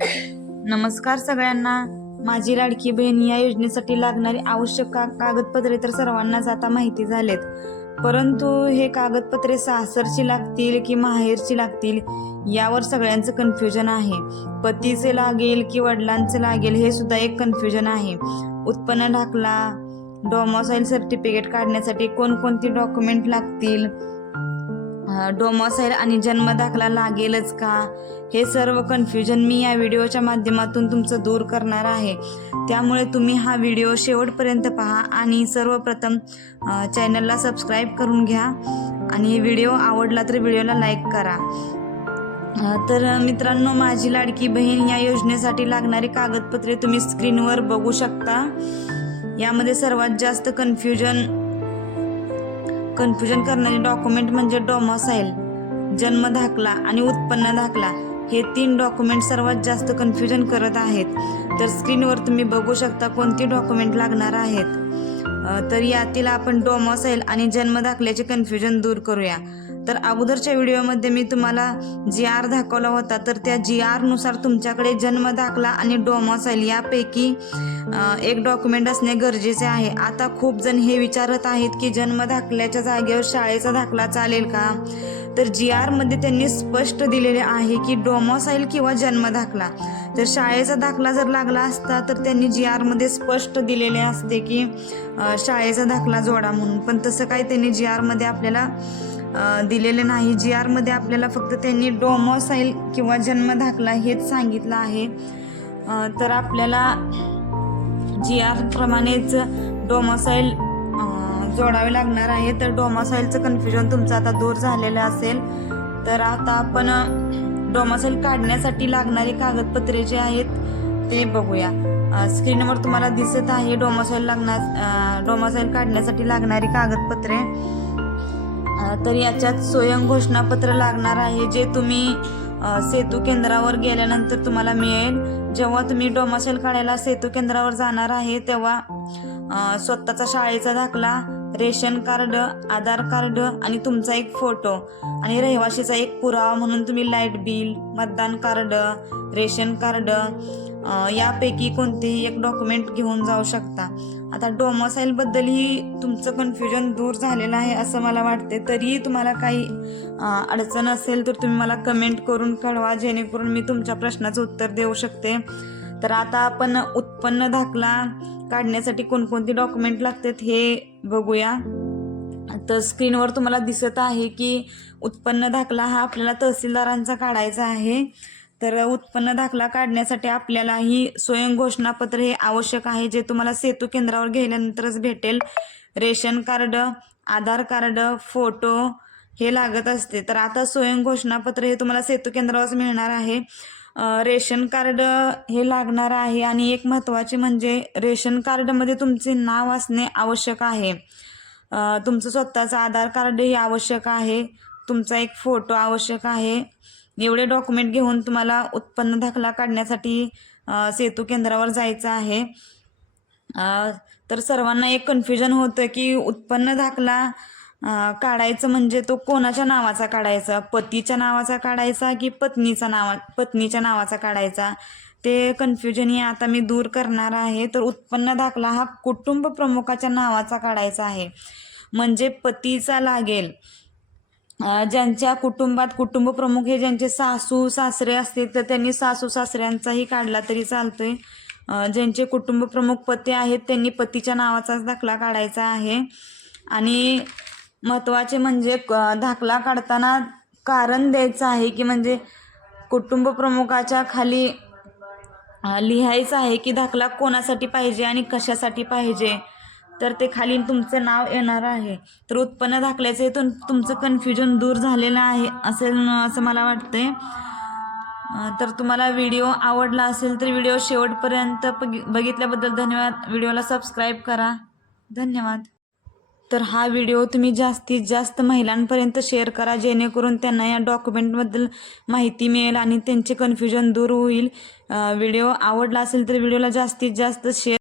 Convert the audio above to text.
नमस्कार सगळ्यांना। माझी लाडकी बहीण या योजनेसाठी लागणारी आवश्यक कागदपत्रे तर सर्वांनाच आता माहिती झालेत, परंतु हे कागदपत्रे सासरची लागतील की माहेरची लागतील यावर सगळ्यांचं कन्फ्युजन आहे। पतीचे लागेल की वडिलांचे लागेल हे सुद्धा एक कन्फ्युजन आहे। उत्पन्न दाखला, डोमोसाईल सर्टिफिकेट काढण्यासाठी कोणकोणती डॉक्युमेंट लागतील, डोमोसाईल आणि जन्म दाखला लागेलच का, हे सर्व कन्फ्युजन मी या व्हिडिओच्या माध्यमातून तुमचं दूर करणार आहे। त्यामुळे तुम्ही हा व्हिडिओ शेवटपर्यंत पहा आणि सर्वप्रथम चॅनलला सबस्क्राईब करून घ्या आणि व्हिडिओ आवडला तर व्हिडिओला लाईक करा। तर मित्रांनो, माझी लाडकी बहीण या योजनेसाठी लागणारी कागदपत्रे तुम्ही स्क्रीनवर बघू शकता। यामध्ये सर्वात जास्त कन्फ्युजन करणारे डॉक्युमेंट म्हणजे डोमोसाईल, जन्म दाखला आणि उत्पन्न दाखला, हे 3 डॉक्युमेंट सर्वात जास्त कन्फ्युजन करत आहेत। तर स्क्रीनवर तुम्ही बघू शकता कोणती डॉक्युमेंट लागणार आहेत। तर यातील आपण डोमोसाईल आणि जन्म दाखल्याचे कन्फ्युजन दूर करूया। तर अगोदरच्या व्हिडिओमध्ये मी तुम्हाला GR दाखवला होता, तर त्या GR नुसार तुमच्याकडे जन्म दाखला आणि डोमोसाईल यापैकी एक डॉक्युमेंट असणे गरजेचे आहे। आता खूप जण हे विचारत आहेत की जन्म दाखल्याच्या जागेवर शाळेचा दाखला चालेल का? तर GR मध्ये त्यांनी स्पष्ट दिलेले आहे की डोमोसाईल किंवा जन्म दाखला। तर शाळेचा दाखला जर लागला असता तर त्यांनी GR मध्ये स्पष्ट दिलेले असते की शाळेचा दाखला जोडा म्हणून, पण तसं काही त्यांनी GR मध्ये आपल्याला दिलेले नाही। GR मध्ये आपल्याला फक्त त्यांनी डोमोसाईल किंवा जन्म दाखला हेच सांगितलं आहे। तर आपल्याला GR प्रमाणेच डोमोसाईल जोडावे लागणार आहे। तर डोमोसाईलचं कन्फ्युजन तुमचं आता दूर झालेलं असेल। तर आता आपण डोमोसाईल काढण्यासाठी लागणारी कागदपत्रे जे आहेत ते बघूया। स्क्रीनवर तुम्हाला दिसत आहे डोमोसाईल काढण्यासाठी लागणारी कागदपत्रे। तर याच्यात स्वयं घोषणापत्र लागणार आहे, जे तुम्ही सेतू केंद्रावर गेल्यानंतर तुम्हाला मिळेल। जेव्हा तुम्ही डोमोसाईल काढायला सेतू केंद्रावर जाणार आहे तेव्हा स्वतःचा शाळेचा दाखला, रेशन कार्ड, आधार कार्ड आणि तुमचा एक फोटो आणि रहिवाशीचा एक पुरावा म्हणून तुम्ही लाईट बिल, मतदान कार्ड, रेशन कार्ड यापैकी कोणतेही एक डॉक्युमेंट घेऊन जाऊ शकता। आता डोमोसाईल बद्दलही तुमचं कन्फ्युजन दूर झालेलं आहे असं मला वाटते। तरीही तुम्हाला काही अडचण असेल तर तुम्ही मला कमेंट करून कळवा, जेणेकरून मी तुमच्या प्रश्नाचं उत्तर देऊ शकते। तर आता आपण उत्पन्न दाखला काढण्यासाठी कोणकोणती डॉक्युमेंट लागतात हे बघूया। तर स्क्रीनवर तुम्हाला दिसत आहे की उत्पन्न दाखला हा आपल्याला तहसीलदारांचा काढायचा आहे। तर उत्पन्न दाखला काढण्यासाठी आपल्याला ही स्वयं घोषणापत्र हे आवश्यक आहे, जे तुम्हाला सेतू केंद्रावर गेल्यानंतरच भेटेल। रेशन कार्ड, आधार कार्ड, फोटो हे लागत असते। तर आता स्वयं घोषणापत्र हे तुम्हाला सेतू केंद्रावरच मिळणार आहे। रेशन कार्ड हे लागणार आहे आणि एक महत्त्वाचे म्हणजे रेशन कार्डमध्ये तुमचे नाव असणे आवश्यक आहे। तुमचं स्वतःचं आधार कार्ड हे आवश्यक आहे, तुमचा एक फोटो आवश्यक आहे। एवढे डॉक्युमेंट घेऊन तुम्हाला उत्पन्न दाखला काढण्यासाठी सेतू केंद्रावर जायचं आहे। तर सर्वांना एक कन्फ्युजन होतं की उत्पन्न दाखला काढायचं म्हणजे तो कोणाच्या नावाचा काढायचा, पतीच्या नावाचा काढायचा की पत्नीच्या नावाचा काढायचा, ते कन्फ्युजन हे आता मी दूर करणार आहे। तर उत्पन्न दाखला हा कुटुंब प्रमुखाच्या नावाचा काढायचा आहे, म्हणजे पतीचा लागेल। ज्यांच्या कुटुंबात कुटुंब प्रमुख हे ज्यांचे सासू सासरे असतील तर त्यांनी सासू सासऱ्यांचाही काढला तरी चालतोय। ज्यांचे कुटुंब प्रमुख पती आहेत त्यांनी पतीच्या नावाचाच दाखला काढायचा आहे। आणि महत्त्वाचे म्हणजे दाखला काढताना कारण द्यायचं आहे की म्हणजे कुटुंब प्रमुखाच्या खाली लिहायचं आहे की दाखला कोणासाठी पाहिजे आणि कशासाठी पाहिजे, तर ते खाली तुमचं नाव येणार आहे। तर उत्पन्न दाखल्याचे तुमचं कन्फ्युजन दूर झालेलं आहे असं मला वाटतंय। तर तुम्हाला व्हिडिओ आवडला असेल तर व्हिडिओ शेवटपर्यंत बघितल्याबद्दल धन्यवाद। व्हिडिओला सबस्क्राईब करा, धन्यवाद। तर हा व्हिडिओ तुम्ही जास्तीत जास्त महिलांपर्यंत शेअर करा, जेणेकरून त्यांना या डॉक्युमेंटबद्दल माहिती मिळेल आणि त्यांचे कन्फ्युजन दूर होईल। व्हिडिओ आवडला असेल तर व्हिडिओला जास्तीत जास्त शेअर